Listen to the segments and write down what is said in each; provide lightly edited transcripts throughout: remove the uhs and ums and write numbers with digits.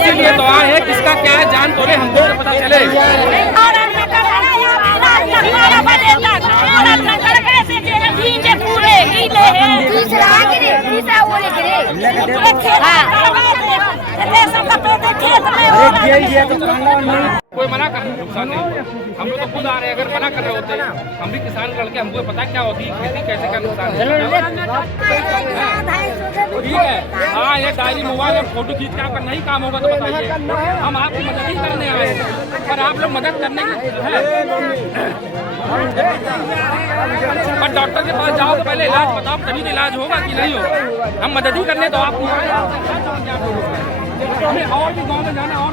इसीलिए तो आए हैं किसका क्या है जान बोले हमको तो पता चले। कोई मना कर नुकसान नहीं हुआ, हम लोग तो खुद आ रहे हैं। अगर मना कर रहे होते हम भी किसान लड़के, हमको पता क्या होती है खेती कैसे का नुकसान है। ठीक है, हाँ ये डायरी मोबाइल में फोटो खींच के आपका नहीं काम होगा तो बताइए, हम आपकी मदद ही करने आए हैं। पर आप लोग मदद करने की पर डॉक्टर के पास जाओ तो पहले इलाज बताओ, तभी तो इलाज होगा कि नहीं होगा। हम मदद ही करने तो आप हमें और भी गाँव में जाना और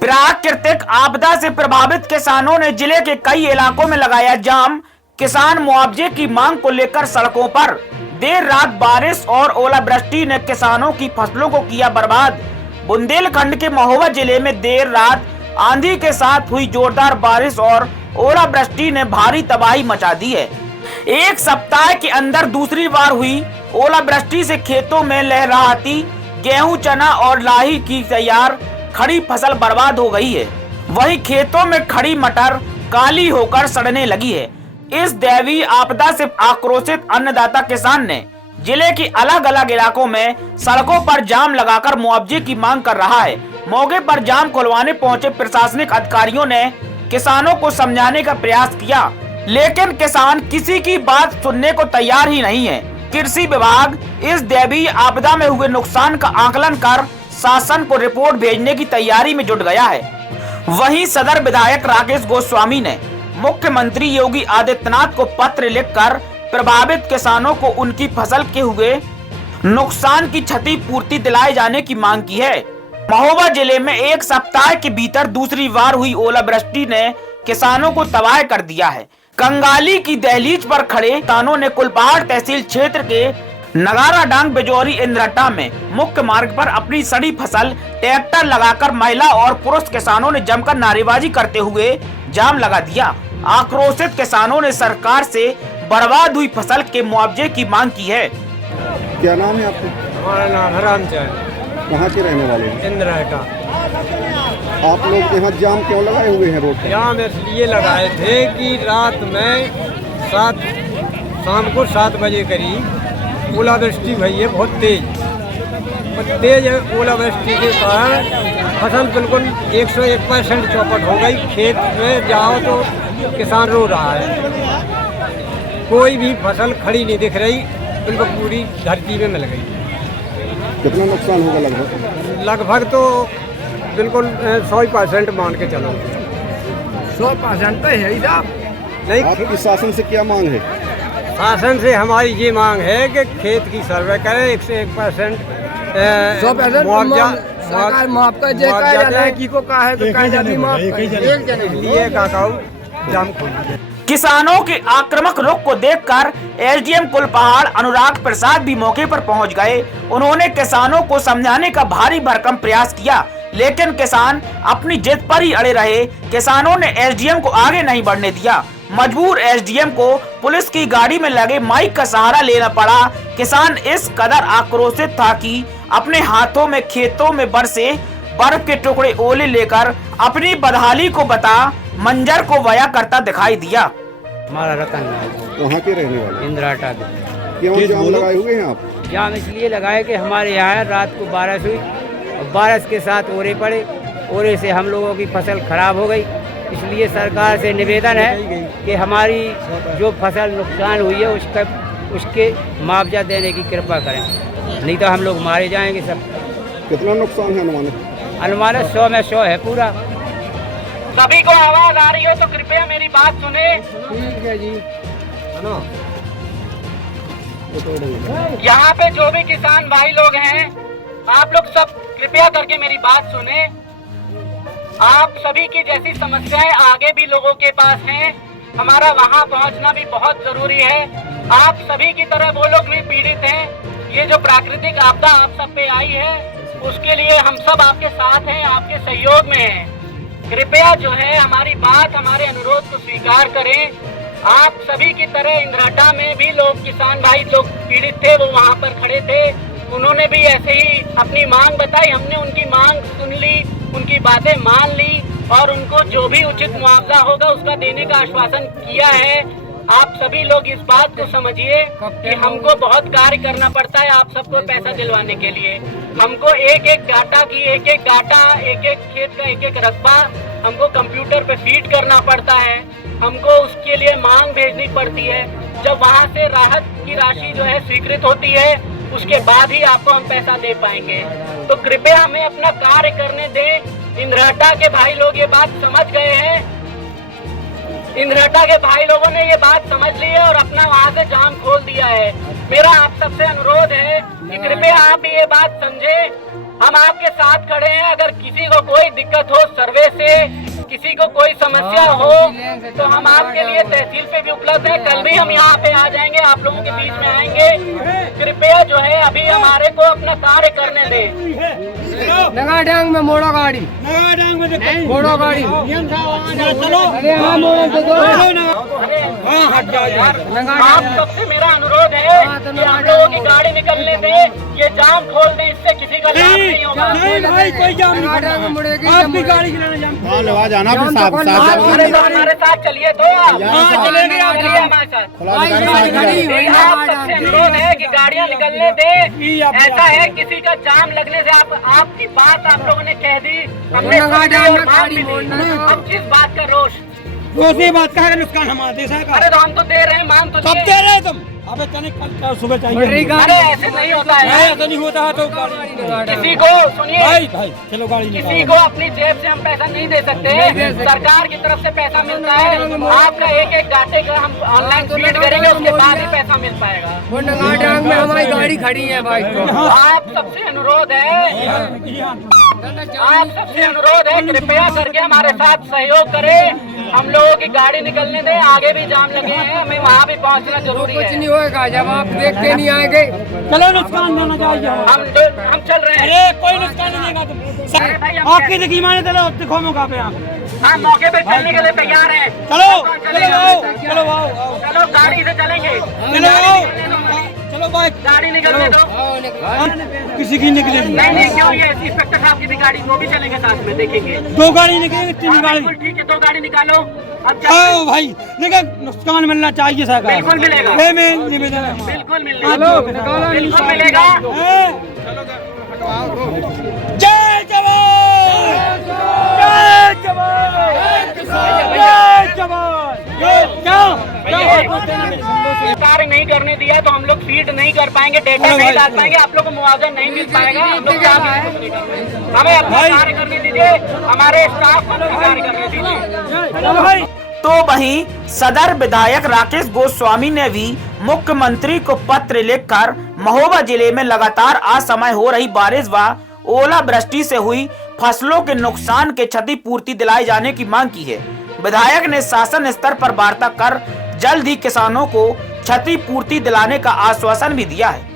प्राकृतिक आपदा से प्रभावित किसानों ने जिले के कई इलाकों में लगाया जाम। किसान मुआवजे की मांग को लेकर सड़कों पर। देर रात बारिश और ओलावृष्टि ने किसानों की फसलों को किया बर्बाद। बुंदेलखंड के महोबा जिले में देर रात आंधी के साथ हुई जोरदार बारिश और ओलावृष्टि ने भारी तबाही मचा दी है। एक सप्ताह के अंदर दूसरी बार हुई ओलावृष्टि से खेतों में लहराती गेहूं, चना और लाही की तैयार खड़ी फसल बर्बाद हो गई है। वहीं खेतों में खड़ी मटर काली होकर सड़ने लगी है। इस दैवीय आपदा से आक्रोशित अन्नदाता किसान ने जिले के अलग अलग इलाकों में सड़कों पर जाम लगाकर मुआवजे की मांग कर रहा है। मौके पर जाम खुलवाने पहुंचे प्रशासनिक अधिकारियों ने किसानों को समझाने का प्रयास किया, लेकिन किसान किसी की बात सुनने को तैयार ही नहीं है। कृषि विभाग इस दैवीय आपदा में हुए नुकसान का आकलन कर शासन को रिपोर्ट भेजने की तैयारी में जुट गया है। वहीं सदर विधायक राकेश गोस्वामी ने मुख्यमंत्री योगी आदित्यनाथ को पत्र लिखकर प्रभावित किसानों को उनकी फसल के हुए नुकसान की क्षतिपूर्ति दिलाए जाने की मांग की है। महोबा जिले में एक सप्ताह के भीतर दूसरी बार हुई ओलावृष्टि ने किसानों को तबाह कर दिया है। कंगाली की दहलीज पर खड़े किसानों ने कुलपहाड़ तहसील क्षेत्र के नगारा डांग बिजौरी इंद्रहट्टा में मुख्य मार्ग पर अपनी सड़ी फसल ट्रैक्टर लगाकर महिला और पुरुष किसानों ने जमकर नारेबाजी करते हुए जाम लगा दिया। आक्रोशित किसानों ने सरकार से बर्बाद हुई फसल के मुआवजे की मांग की है। क्या नाम है आपका? हमारा नाम है रामचंद। कहाँ के रहने वाले हैं? इंद्रहट्टा। आप लोग यहाँ जाम क्यों लगाए हुए हैं रोड पर? जाम इसलिए लगाए थे कि रात में शाम को 7 बजे करीब ओलावृष्टि हुई है, बहुत तेज ओलावृष्टि के कारण फसल बिल्कुल 101% चौपट हो गई। खेत में जाओ तो किसान रो रहा है, कोई भी फसल खड़ी नहीं दिख रही, बिल्कुल पूरी धरती में मिल गई। कितना नुकसान होगा लगभग? लगभग तो बिल्कुल 100% मान के चलो। 100% तो है ही साहब। नहीं, आपकी शासन से क्या मांग है? शासन से हमारी ये मांग है कि खेत की सर्वे करें, 101% मुआवजा किसानों के आक्रामक रुख को देखकर एसडीएम कुलपहाड़ अनुराग प्रसाद भी मौके पर पहुंच गए। उन्होंने किसानों को समझाने का भारी भरकम प्रयास किया, लेकिन किसान अपनी जिद पर ही अड़े रहे। किसानों ने एसडीएम को आगे नहीं बढ़ने दिया। मजबूर एसडीएम को पुलिस की गाड़ी में लगे माइक का सहारा लेना पड़ा। किसान इस कदर आक्रोशित था कि अपने हाथों में खेतों में बरसे बर्फ के टुकड़े ओले लेकर अपनी बदहाली को बता मंजर को बयां करता दिखाई दिया। हमारा रतन वहाँ के रहने वाले इंद्रहट्टा। क्यों जाम लगाए हुए हैं आप? जाम इसलिए लगाए कि हमारे यहाँ रात को बारिश हुई और बारिश के साथ ओले पड़े, ओले से हम लोगों की फसल खराब हो गई। इसलिए सरकार से निवेदन है कि हमारी जो फसल नुकसान हुई है उसके मुआवजा देने की कृपा करें, नहीं तो हम लोग मारे जाएंगे सब। कितना नुकसान है अनुमानित? अनुमानित 100 में 100 है पूरा। सभी को आवाज आ रही हो तो कृपया मेरी बात सुने। ठीक है जी। यहाँ पे जो भी किसान भाई लोग हैं, आप लोग सब कृपया करके मेरी बात सुने। आप सभी की जैसी समस्याएं आगे भी लोगों के पास हैं, हमारा वहाँ पहुँचना भी बहुत जरूरी है। आप सभी की तरह वो लोग भी पीड़ित हैं। ये जो प्राकृतिक आपदा आप सब पे आई है, उसके लिए हम सब आपके साथ हैं, आपके सहयोग में हैं। कृपया जो है हमारी बात, हमारे अनुरोध को स्वीकार करें। आप सभी की तरह इंद्राटा में भी लोग, किसान भाई लोग पीड़ित थे, वो वहाँ पर खड़े थे। उन्होंने भी ऐसे ही अपनी मांग बताई, हमने उनकी मांग सुन ली, उनकी बातें मान ली और उनको जो भी उचित मुआवजा होगा उसका देने का आश्वासन किया है। आप सभी लोग इस बात को समझिए कि हमको बहुत कार्य करना पड़ता है आप सबको पैसा दिलवाने के लिए। हमको एक एक डाटा की, एक एक डाटा, एक एक खेत का एक एक रकबा हमको कंप्यूटर पे फीड करना पड़ता है। हमको उसके लिए मांग भेजनी पड़ती है। जब वहाँ से राहत की राशि जो है स्वीकृत होती है, उसके बाद ही आपको हम पैसा दे पाएंगे। तो कृपया हमें अपना कार्य करने दें। इंद्राटा के भाई लोग ये बात समझ गए हैं। इंद्राटा के भाई लोगों ने ये बात समझ ली है और अपना वहाँ से जाम खोल दिया है। मेरा आप सबसे अनुरोध है कि कृपया आप ये बात समझें। हम आपके साथ खड़े हैं। अगर किसी को कोई दिक्कत हो सर्वे से, किसी को कोई समस्या हो, तो हम आपके लिए तहसील पे भी उपलब्ध है। कल भी हम यहाँ पे आ जाएंगे, आप लोगों के बीच में आएंगे। कृपया जो है अभी हमारे को अपना कार्य करने दें। नगा डांग में मोड़ो गाड़ी, नगा डांग में मोड़ो गाड़ी, चलो अरे हाँ मोड़ो तो दो, हाँ हट जाओ। आप सबसे मेरा अनुरोध है कि हम लोगों की गाड़ी निकलने दें, ये जाम खोल दें, इससे किसी का लाभ नहीं होगा। नहीं भाई कोई जाम नहीं मुड़ेगी, आपकी गाड़ी चलाना जाम जाना फिर साहब हमारे साथ चलिए तो चलेंगे आप हमारे साथ। आप सबसे अनुरोध है कि गाड़ियाँ निकलने दें। ऐसा है किसी का जाम लगने से आपकी बात आप लोगों ने कह दी, हमने मान भी दी। अब किस बात का रोष? दूसरी बात का है नुकसान हमारा देश है। अरे तो हम तो दे रहे हैं, मान तो कब दे रहे हैं तुम? अबे तनिक कल सुबह चाहिए। अरे ऐसे नहीं होता है। ऐसा नहीं होता है तो किसी को सुनिए भाई चलो गाड़ी किसी को अपनी जेब से हम पैसा नहीं दे सकते। सरकार की तरफ से पैसा मिलता है। आपका एक एक डाटे का हम ऑनलाइन फीड करेंगे, उसके बाद ही पैसा मिल पाएगा। वो नगाडांग में हमारी गाड़ी खड़ी है भाई। आप सबसे अनुरोध है, आप सबसे अनुरोध है कृपया करके हमारे साथ सहयोग करें। हम लोगों की गाड़ी निकलने दें। आगे भी जाम लगे हैं, हमें वहाँ भी पहुँचना जरूरी है। कुछ नहीं होगा जब आप देख के नहीं आएंगे। चलो नुकसान देना चाहिए। हम चल रहे हैं। अरे कोई नुकसान नहीं देगा तुम। आपकी देखी माने चलो दिखो मौका पे आप। हम मौके पे चलने के लिए तैयार हैं। चलो चलो आओ, चलो आओ चलो गाड़ी से चलेंगे। चलो आओ, चलो बाइक गाड़ी निकलने दो। किसी की निकले नहीं क्यों, ये इंस्पेक्टर साहब की भी गाड़ी, वो भी चलेंगे साथ में, देखेंगे। दो गाड़ी निकलेगी, तीन गाड़ी। ठीक है, दो गाड़ी निकालो। आओ भाई, लेकिन नुकसान मिलना चाहिए सरकार। बिल्कुल मिलेगा। निवेदन है। बिल्कुल मिलेगा। बिल्कुल मिलेगा। जय जवान, जय जवान, जय जवान। कार्य नहीं करने दिया तो हम लोग फीड नहीं कर पाएंगे, डेटा नहीं डाल पाएंगे, आप लोग को मुआवजा नहीं मिल पाएगा। हम लोग क्या हमें अपना कार्य करने दीजिए, हमारे स्टाफ को कार्य करने दीजिए। तो वहीं सदर विधायक राकेश गोस्वामी ने भी मुख्यमंत्री को पत्र लिखकर महोबा जिले में लगातार असमय हो रही बारिश व ओलावृष्टि से हुई फसलों के नुकसान के क्षतिपूर्ति दिलाए जाने की मांग की है। विधायक ने शासन स्तर पर वार्ता कर जल्द ही किसानों को क्षतिपूर्ति दिलाने का आश्वासन भी दिया है।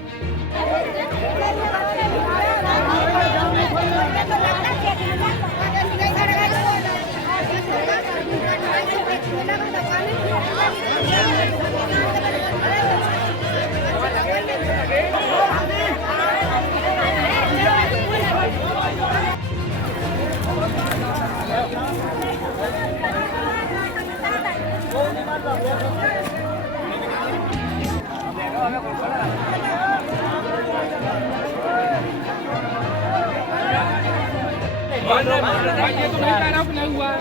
ये तो नहीं कह रहा नहीं हुआ है।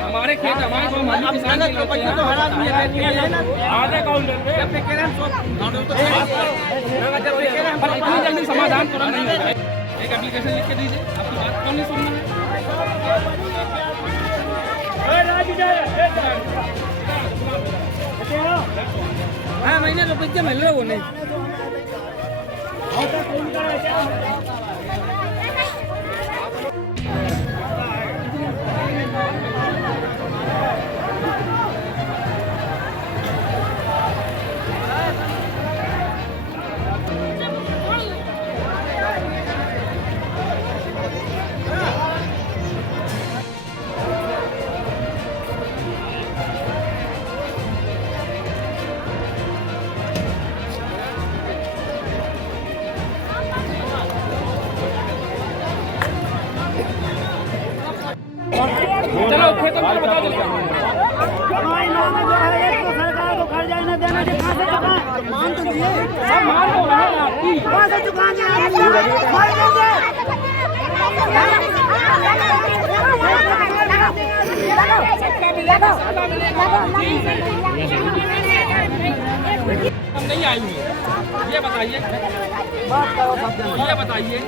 हमारे खेत हमारे जो मालिक किसान आधे काउंटर पे इतनी जल्दी समाधान तुरंत नहीं होगा। एक एप्लीकेशन लिख के दीजिए, आपकी बात क्यों नहीं सुन रहे? महीने तो पैसे मिल रहे वो नहीं। पहले बताओ जल्दी। सब मार को रहा है आपकी। हम नहीं आई हुई, ये बताइए,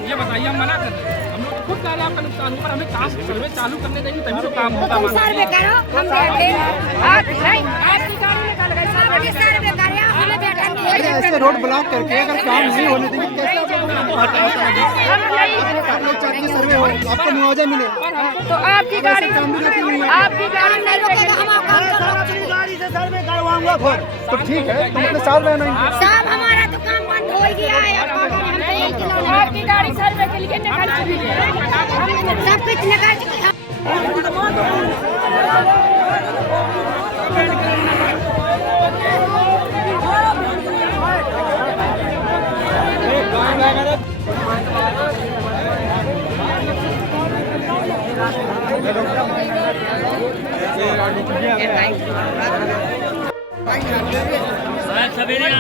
ये बताइए हम मना कर रहे हैं। हम लोग खुद कह रहे हैं आपका नुकसान हो, पर हमें काम सर्वे चालू करने देंगे तभी तो काम होगा। सर्वे करो, हम बैठे आपकी गाड़ी निकल गई, सर्वे करें, हमें बैठा नहीं। ऐसे रोड ब्लॉक करके अगर काम नहीं होने देंगे कैसे सर्वे हो, आपको मुआवजा मिले? तो आपकी गाड़ी नहीं रुकेगा, हम आपका गाड़ी से सर्वे करवाऊंगा खुद। तो ठीक है, तुम अपने साथ रहना। साहब हमारा तो काम बंद हो गया है, आपकी गाड़ी सर्वे के लिए निकाल चुकी है, सब कुछ निकाल चुकी है। सवेरे आ